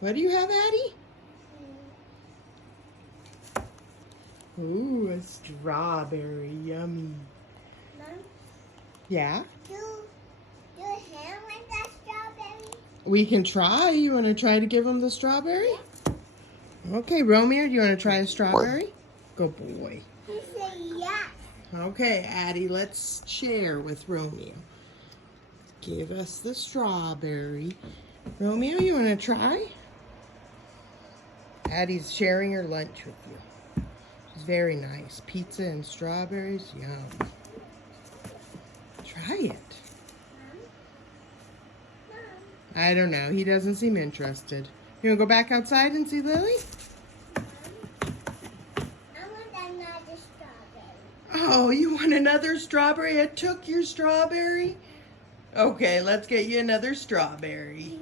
What do you have, Addie? Ooh, a strawberry. Yummy. Mom, Yeah? do him like that strawberry? We can try. You want to try to give him the strawberry? Okay, Romeo, do you want to try a strawberry? Good boy. He said yes. Okay, Addie, let's share with Romeo. Give us the strawberry. Romeo, you want to try? Addie's sharing her lunch with you. She's very nice. Pizza and strawberries, yum. Try it. Mom, I don't know. He doesn't seem interested. You want to go back outside and see Lily? I want another strawberry. Oh, you want another strawberry? I took your strawberry? Okay, let's get you another strawberry.